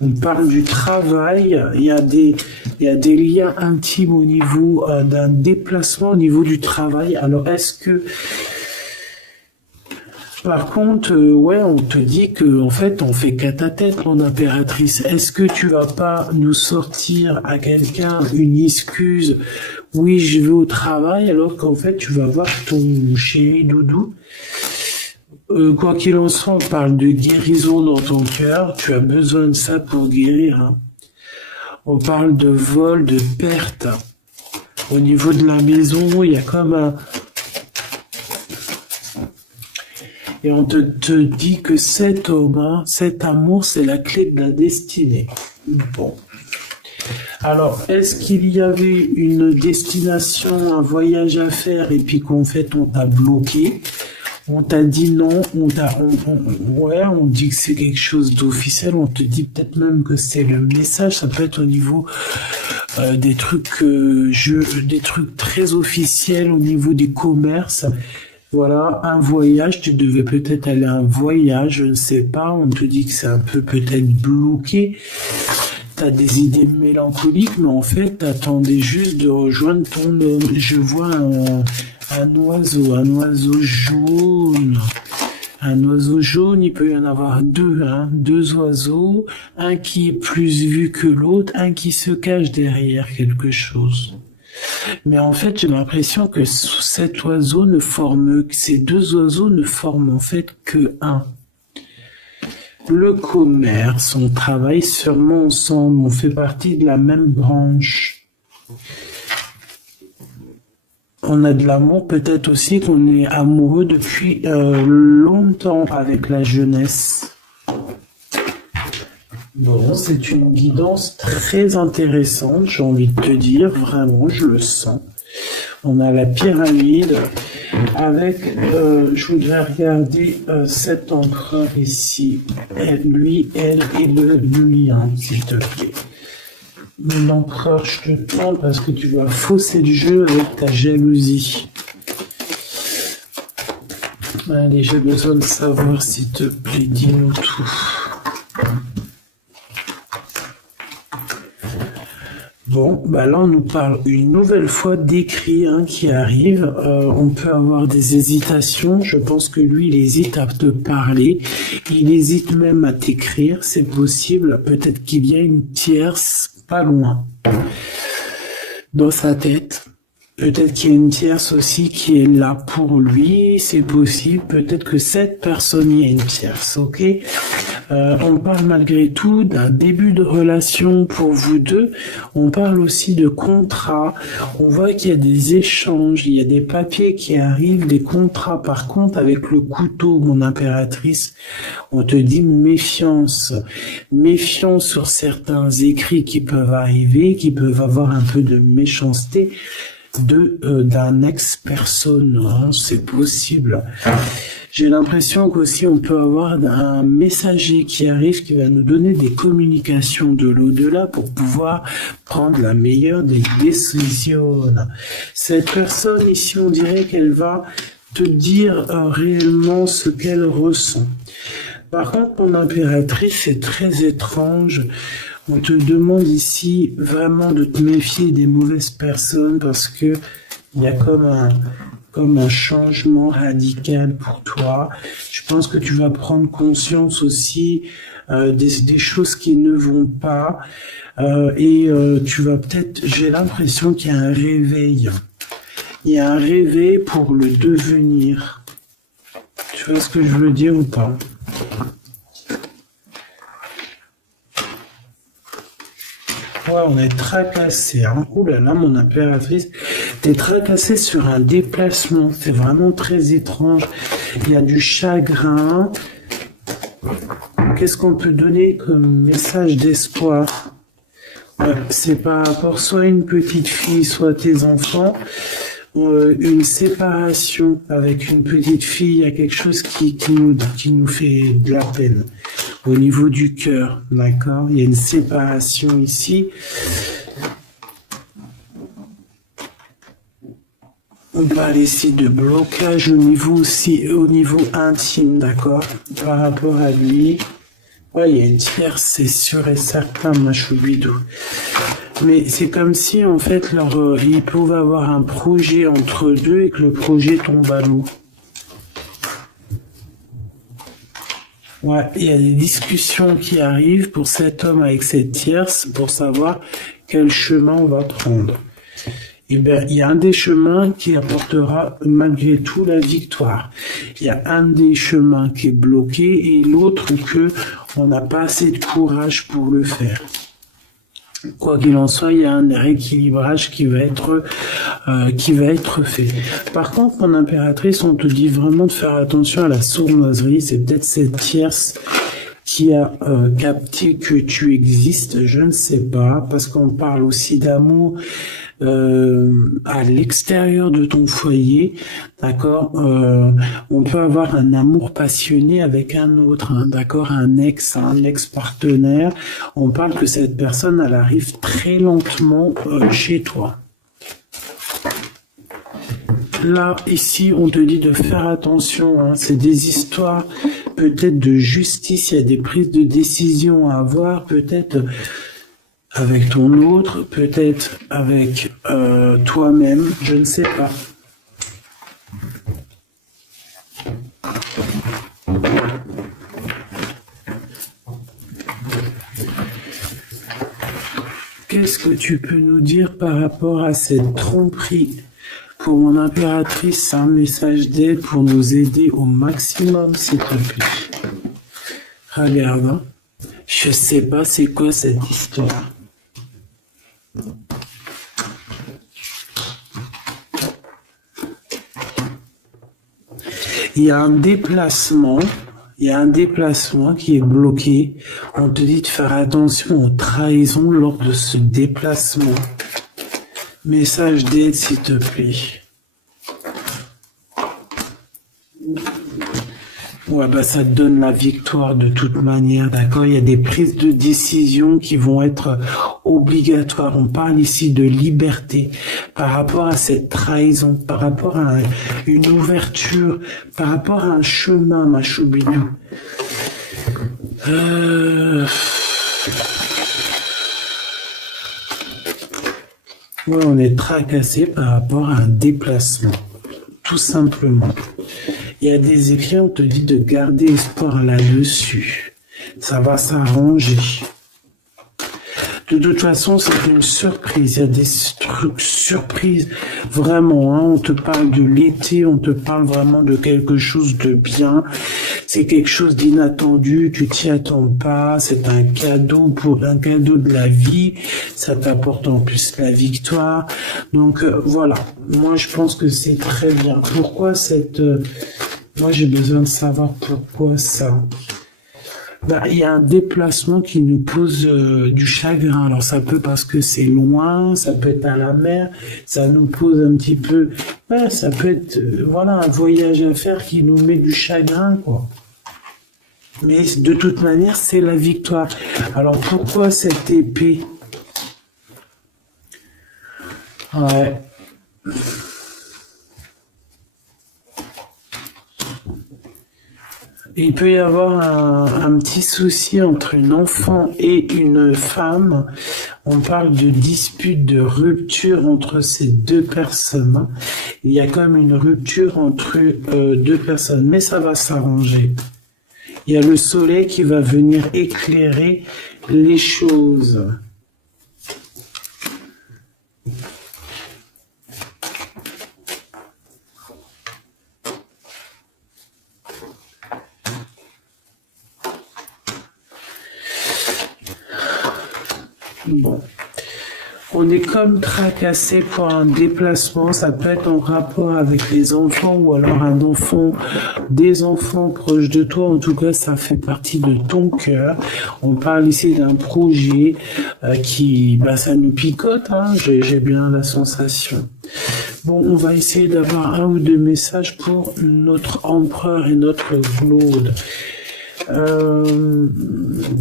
On parle du travail, il y a des liens intimes au niveau d'un déplacement au niveau du travail. Alors est-ce que par contre, ouais, on te dit que en fait, on fait qu'à ta tête, mon impératrice. Est-ce que tu vas pas nous sortir à quelqu'un une excuse? Oui, je vais au travail, alors qu'en fait, tu vas voir ton chéri doudou. Quoi qu'il en soit, on parle de guérison dans ton cœur. Tu as besoin de ça pour guérir, hein. On parle de vol, de perte. Au niveau de la maison, il y a comme un... Et on te dit que cet homme, hein, cet amour, c'est la clé de la destinée. Bon. Alors, est-ce qu'il y avait une destination, un voyage à faire, et puis qu'en fait, on t'a bloqué? On t'a dit non, on dit que c'est quelque chose d'officiel, on te dit peut-être même que c'est le message, ça peut être au niveau des trucs très officiels, au niveau des commerces. Voilà, un voyage, tu devais peut-être aller à un voyage, je ne sais pas, on te dit que c'est un peu peut-être bloqué, t'as des idées mélancoliques, mais en fait, t'attendais juste de rejoindre ton homme. Je vois un oiseau jaune. Un oiseau jaune, il peut y en avoir deux, hein, deux oiseaux, un qui est plus vu que l'autre, un qui se cache derrière quelque chose. Mais en fait, j'ai l'impression que ces deux oiseaux ne forment en fait que un. Le commerce, on travaille sûrement ensemble, on fait partie de la même branche. On a de l'amour, peut-être aussi qu'on est amoureux depuis longtemps avec la jeunesse. Bon, c'est une guidance très intéressante, j'ai envie de te dire, vraiment, je le sens. On a la pyramide avec, je voudrais regarder cet empereur ici, lui, elle et le lien, s'il te plaît. L'empereur, je te tente parce que tu vas fausser le jeu avec ta jalousie. Allez, j'ai besoin de savoir, s'il te plaît, dis-nous tout. Bon, bah là on nous parle une nouvelle fois d'écrit, hein, qui arrive. On peut avoir des hésitations. Je pense que lui, il hésite à te parler. Il hésite même à t'écrire. C'est possible. Peut-être qu'il y a une tierce pas loin dans sa tête. Peut-être qu'il y a une tierce aussi qui est là pour lui. C'est possible. Peut-être que cette personne y a une tierce, ok? On parle malgré tout d'un début de relation pour vous deux. On parle aussi de contrat. On voit qu'il y a des échanges, il y a des papiers qui arrivent, des contrats. Par contre, avec le couteau, mon impératrice, on te dit méfiance. Méfiance sur certains écrits qui peuvent arriver, qui peuvent avoir un peu de méchanceté. d'un ex-personne, hein, c'est possible. J'ai l'impression qu'aussi on peut avoir un messager qui arrive, qui va nous donner des communications de l'au-delà pour pouvoir prendre la meilleure des décisions. Cette personne ici, on dirait qu'elle va te dire réellement ce qu'elle ressent. Par contre, mon impératrice, c'est très étrange. On te demande ici vraiment de te méfier des mauvaises personnes parce que il y a comme un changement radical pour toi. Je pense que tu vas prendre conscience aussi des choses qui ne vont pas et tu vas peut-être, j'ai l'impression qu'il y a un réveil. Il y a un réveil pour le devenir. Tu vois ce que je veux dire ou pas? Ouais, on est tracassé. Hein. Ouh là là, mon impératrice, t'es tracassé sur un déplacement. C'est vraiment très étrange. Il y a du chagrin. Qu'est-ce qu'on peut donner comme message d'espoir? Ouais, c'est par rapport soit à une petite fille, soit à tes enfants. Une séparation avec une petite fille, il y a quelque chose qui nous fait de la peine au niveau du cœur, d'accord? Il y a une séparation ici. On parle ici de blocage au niveau intime, d'accord? Par rapport à lui. Ouais, il y a une tierce, c'est sûr et certain, ma choubidou. Mais c'est comme si, en fait, ils pouvaient avoir un projet entre deux et que le projet tombe à l'eau. Ouais, il y a des discussions qui arrivent pour cet homme avec cette tierce pour savoir quel chemin on va prendre. Et bien, il y a un des chemins qui apportera malgré tout la victoire. Il y a un des chemins qui est bloqué et l'autre que on n'a pas assez de courage pour le faire. Quoi qu'il en soit, il y a un rééquilibrage qui va être fait. Par contre, mon impératrice, on te dit vraiment de faire attention à la sournoiserie. C'est peut-être cette tierce qui a capté que tu existes, je ne sais pas, parce qu'on parle aussi d'amour à l'extérieur de ton foyer, d'accord. On peut avoir un amour passionné avec un autre, hein, d'accord, un ex-partenaire. On parle que cette personne, elle arrive très lentement chez toi. Là, ici, on te dit de faire attention, hein, c'est des histoires peut-être de justice, il y a des prises de décision à avoir, peut-être avec ton autre, peut-être avec toi-même, je ne sais pas. Qu'est-ce que tu peux nous dire par rapport à cette tromperie? Pour mon impératrice, un message d'aide pour nous aider au maximum, s'il te plaît. Regarde, hein. Je sais pas c'est quoi cette histoire. Il y a un déplacement qui est bloqué. On te dit de faire attention aux trahisons lors de ce déplacement. Message d'aide, s'il te plaît. Ouais, bah ça te donne la victoire de toute manière, d'accord? Il y a des prises de décision qui vont être obligatoires. On parle ici de liberté par rapport à cette trahison, par rapport à une ouverture, par rapport à un chemin, ma choubidou. Ouais, on est tracassé par rapport à un déplacement, tout simplement. Il y a des écrits, on te dit de garder espoir là-dessus. Ça va s'arranger. De toute façon, c'est une surprise. Il y a des trucs surprises. Vraiment, hein, on te parle de l'été, on te parle vraiment de quelque chose de bien. C'est quelque chose d'inattendu, tu t'y attends pas. C'est un cadeau de la vie. Ça t'apporte en plus la victoire. Donc voilà. Moi, je pense que c'est très bien. Pourquoi moi, j'ai besoin de savoir pourquoi ça. Bah, il y a un déplacement qui nous pose du chagrin. Alors ça peut parce que c'est loin, ça peut être à la mer, ça nous pose un petit peu... Ouais, ça peut être voilà, un voyage à faire qui nous met du chagrin, quoi. Mais de toute manière, c'est la victoire. Alors pourquoi cette épée? Ouais. Il peut y avoir un petit souci entre une enfant et une femme. On parle de dispute, de rupture entre ces deux personnes. Il y a comme une rupture entre deux personnes, mais ça va s'arranger. Il y a le soleil qui va venir éclairer les choses. Bon. On est comme tracassé pour un déplacement, ça peut être en rapport avec les enfants ou alors un enfant, des enfants proches de toi, en tout cas ça fait partie de ton cœur. On parle ici d'un projet qui, ça nous picote, hein, j'ai bien la sensation. Bon, on va essayer d'avoir un ou deux messages pour notre empereur et notre Claude.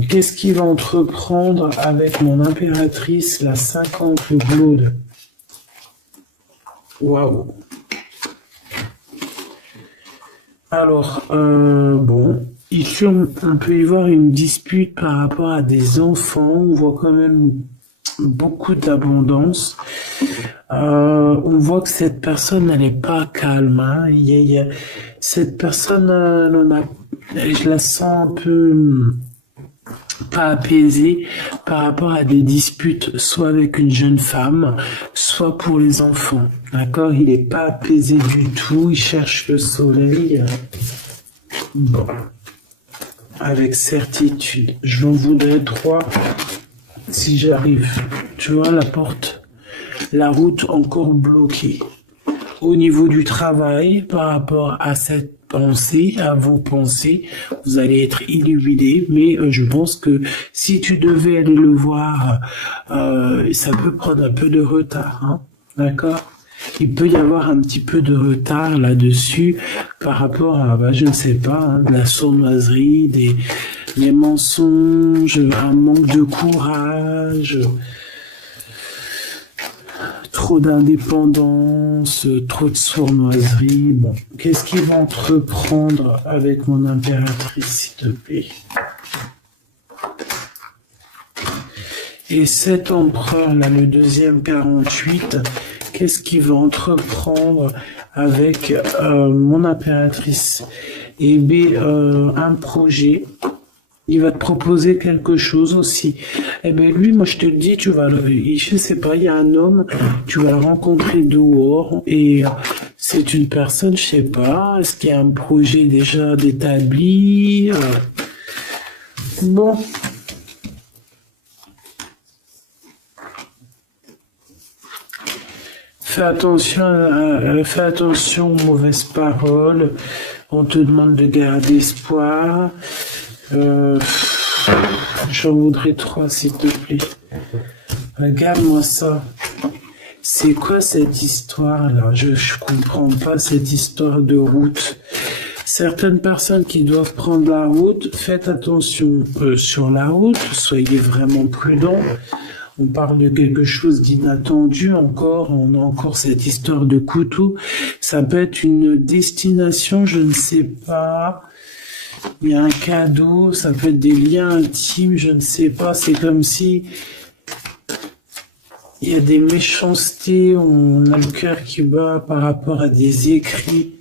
Qu'est-ce qu'il va entreprendre avec mon impératrice, la 50 Claude? Waouh. Alors, bon, ici on peut y voir une dispute par rapport à des enfants. On voit quand même beaucoup d'abondance. On voit que cette personne, elle n'est pas calme. Hein. Cette personne, je la sens un peu pas apaisée par rapport à des disputes, soit avec une jeune femme, soit pour les enfants. D'accord? Il n'est pas apaisé du tout. Il cherche le soleil. Bon. Avec certitude. Je m'en voudrais 3 si j'arrive. Tu vois la porte, la route encore bloquée. Au niveau du travail, par rapport à cette pensée, à vos pensées, vous allez être illuminé, mais je pense que si tu devais aller le voir, ça peut prendre un peu de retard, hein, d'accord? Il peut y avoir un petit peu de retard là-dessus par rapport à, je ne sais pas, hein, de la sournoiserie, des mensonges, un manque de courage, trop d'indépendance, trop de sournoiserie. Bon, qu'est-ce qu'il va entreprendre avec mon impératrice, s'il te plaît? Et cet empereur, là, le deuxième 48, qu'est-ce qu'il va entreprendre avec mon impératrice? Eh bien, un projet. Il va te proposer quelque chose aussi. Eh ben lui, moi je te le dis, je sais pas, il y a un homme, tu vas le rencontrer dehors et c'est une personne, je sais pas, est-ce qu'il y a un projet déjà d'établi? Bon. Fais attention aux mauvaises paroles. On te demande de garder espoir. J'en voudrais 3, s'il te plaît. Regarde-moi ça. C'est quoi cette histoire-là? Je comprends pas cette histoire de route. Certaines personnes qui doivent prendre la route, faites attention sur la route, soyez vraiment prudents. On parle de quelque chose d'inattendu encore, on a encore cette histoire de couteau. Ça peut être une destination, je ne sais pas. Il y a un cadeau, ça peut être des liens intimes, je ne sais pas. C'est comme si il y a des méchancetés, on a le cœur qui bat par rapport à des écrits.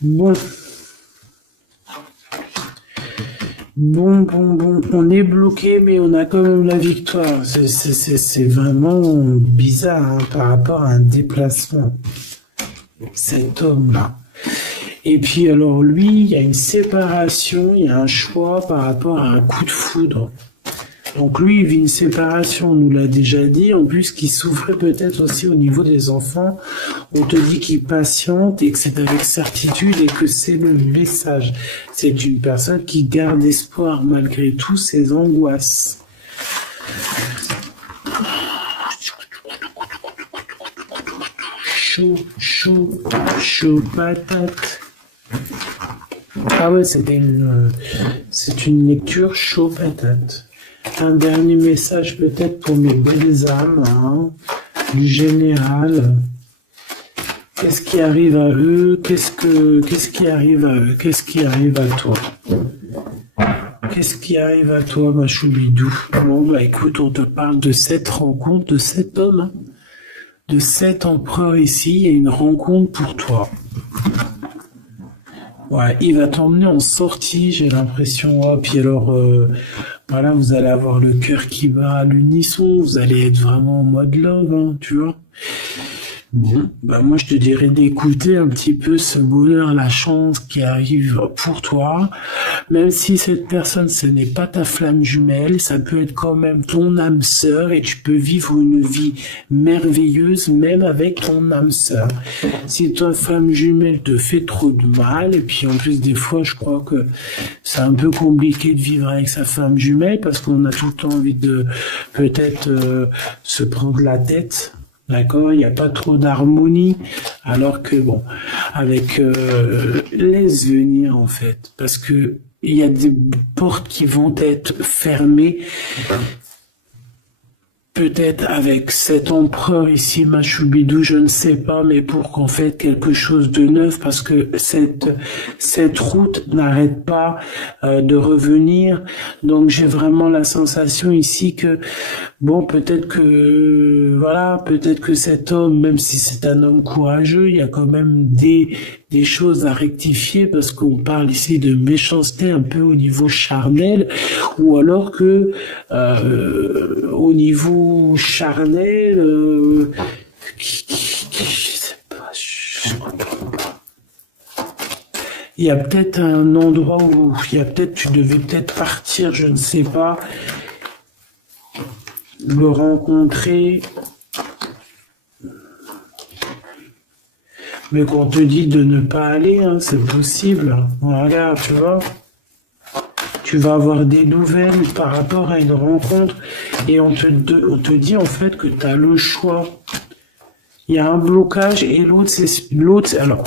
Bon, on est bloqué, mais on a quand même la victoire. C'est vraiment bizarre hein, par rapport à un déplacement. Cet homme-là. Et puis alors lui, il y a une séparation, il y a un choix par rapport à un coup de foudre. Donc lui, il vit une séparation, on nous l'a déjà dit. En plus, qu'il souffrait peut-être aussi au niveau des enfants. On te dit qu'il patiente et que c'est avec certitude et que c'est le message. C'est une personne qui garde espoir malgré tout ses angoisses. Chaud patate. Ah ouais, c'est une lecture chaud patate. Un dernier message peut-être pour mes belles âmes, hein, du général. Qu'est-ce qui arrive à eux? Qu'est-ce qui arrive à eux? Qu'est-ce qui arrive à toi? Qu'est-ce qui arrive à toi, ma choubidou? Bon, bah écoute, on te parle de cette rencontre, de cet homme, hein, de cet empereur ici. Il y a une rencontre pour toi. Ouais, il va t'emmener en sortie, j'ai l'impression. Oh, puis alors, voilà, vous allez avoir le cœur qui bat à l'unisson. Vous allez être vraiment en mode love, hein, tu vois. Bon, bah moi je te dirais d'écouter un petit peu ce bonheur, la chance qui arrive pour toi, même si cette personne ce n'est pas ta flamme jumelle, ça peut être quand même ton âme sœur et tu peux vivre une vie merveilleuse même avec ton âme sœur. Si ta flamme jumelle te fait trop de mal, et puis en plus des fois je crois que c'est un peu compliqué de vivre avec sa femme jumelle parce qu'on a tout le temps envie de peut-être se prendre la tête. D'accord, il n'y a pas trop d'harmonie, alors que bon, avec laisse venir en fait, parce que il y a des portes qui vont être fermées, peut-être avec cet empereur ici, Machoubidou, je ne sais pas, mais pour qu'on fasse quelque chose de neuf, parce que cette route n'arrête pas de revenir, donc j'ai vraiment la sensation ici que bon, peut-être que cet homme, même si c'est un homme courageux, il y a quand même des choses à rectifier parce qu'on parle ici de méchanceté un peu au niveau charnel, ou alors que au niveau charnel, je sais pas, je comprends pas. Il y a peut-être un endroit où tu devais peut-être partir, je ne sais pas, le rencontrer, mais qu'on te dit de ne pas aller, hein, c'est possible. Voilà, tu vois. Tu vas avoir des nouvelles par rapport à une rencontre et on te dit en fait que tu as le choix. Il y a un blocage et l'autre, alors,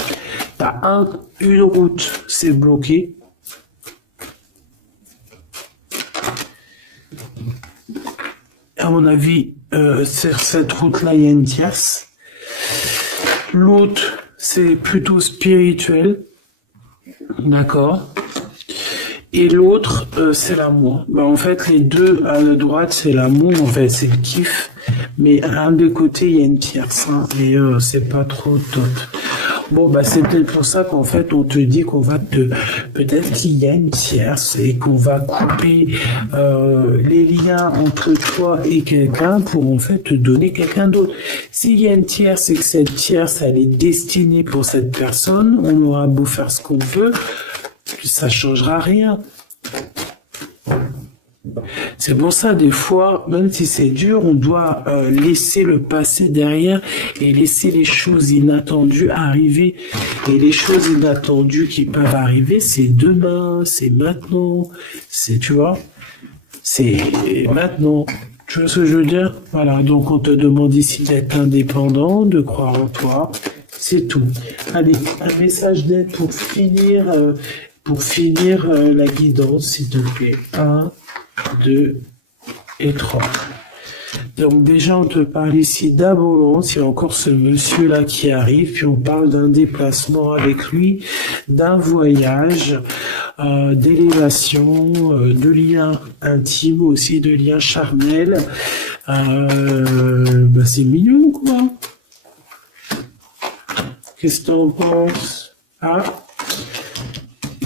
tu as une route, c'est bloqué. À mon avis, sur cette route-là, il y a une tierce. L'autre, c'est plutôt spirituel. D'accord. Et l'autre, c'est l'amour. Bah, en fait, les deux à la droite, c'est l'amour. En fait, c'est le kiff. Mais à un des côtés, il y a une tierce. Hein, et c'est pas trop top. Bon, bah, c'est peut-être pour ça qu'en fait, on te dit qu'on va peut-être qu'il y a une tierce et qu'on va couper les liens entre toi et quelqu'un pour en fait te donner quelqu'un d'autre. S'il y a une tierce et que cette tierce, elle est destinée pour cette personne, on aura beau faire ce qu'on veut, ça changera rien. C'est pour ça, des fois, même si c'est dur, on doit laisser le passé derrière et laisser les choses inattendues arriver. Et les choses inattendues qui peuvent arriver, c'est demain, c'est maintenant, tu vois, c'est maintenant. Tu vois ce que je veux dire? Voilà, donc on te demande ici d'être indépendant, de croire en toi, c'est tout. Allez, un message d'aide pour finir la guidance, s'il te plaît. 1, 2 et 3. Donc déjà, on te parle ici d'abondance. Il y a encore ce monsieur-là qui arrive. Puis on parle d'un déplacement avec lui, d'un voyage, d'élévation, de liens intimes aussi, de liens charnels. Bah c'est mignon, quoi. Qu'est-ce que t'en penses? Ah,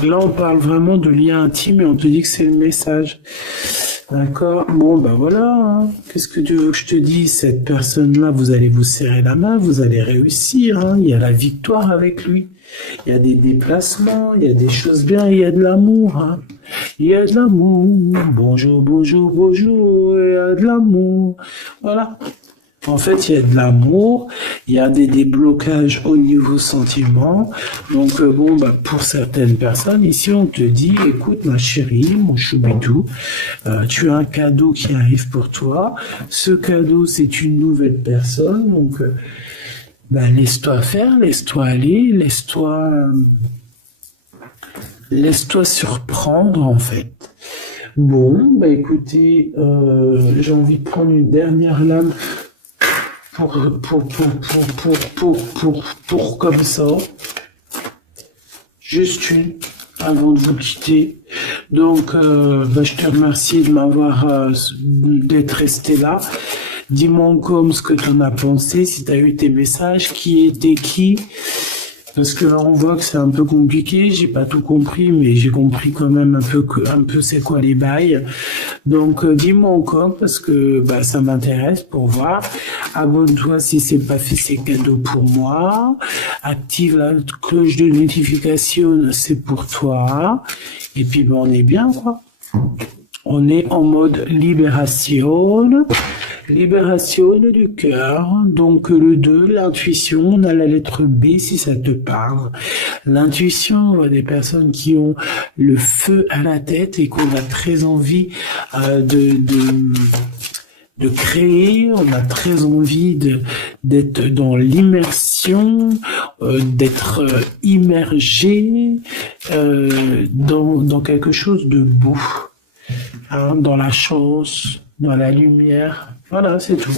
là, on parle vraiment de liens intimes et on te dit que c'est le message. D'accord. Bon, ben voilà. Hein. Qu'est-ce que tu veux que je te dise? Cette personne-là, vous allez vous serrer la main, vous allez réussir. Hein. Il y a la victoire avec lui. Il y a des déplacements, il y a des choses bien, il y a de l'amour. Hein. Il y a de l'amour. Bonjour, bonjour, bonjour. Il y a de l'amour. Voilà. En fait, il y a de l'amour, il y a des déblocages au niveau sentiment. Donc, bon, bah, pour certaines personnes, ici, on te dit, écoute, ma chérie, mon choubidou, tu as un cadeau qui arrive pour toi. Ce cadeau, c'est une nouvelle personne. Donc, bah, laisse-toi faire, laisse-toi aller, laisse-toi surprendre, en fait. Bon, bah, écoutez, j'ai envie de prendre une dernière lame pour comme ça. Juste une, avant de vous quitter. Donc, bah, je te remercie de m'avoir, d'être resté là. Dis-moi encore ce que tu en as pensé, si tu as eu tes messages, qui était qui. Parce que là, on voit que c'est un peu compliqué, j'ai pas tout compris, mais j'ai compris quand même un peu c'est quoi les bails. Donc, dis-moi encore, parce que, bah, ça m'intéresse pour voir. Abonne-toi si c'est pas fait, c'est cadeau pour moi. Active la cloche de notification, c'est pour toi. Et puis, bah, on est bien, quoi. On est en mode libération. Libération du cœur, donc le 2, l'intuition, on a la lettre B si ça te parle. L'intuition, on voit des personnes qui ont le feu à la tête et qu'on a très envie de créer, on a très envie d'être dans l'immersion, d'être immergé dans quelque chose de beau, hein, dans la chance, dans la lumière. Voilà, c'est tout.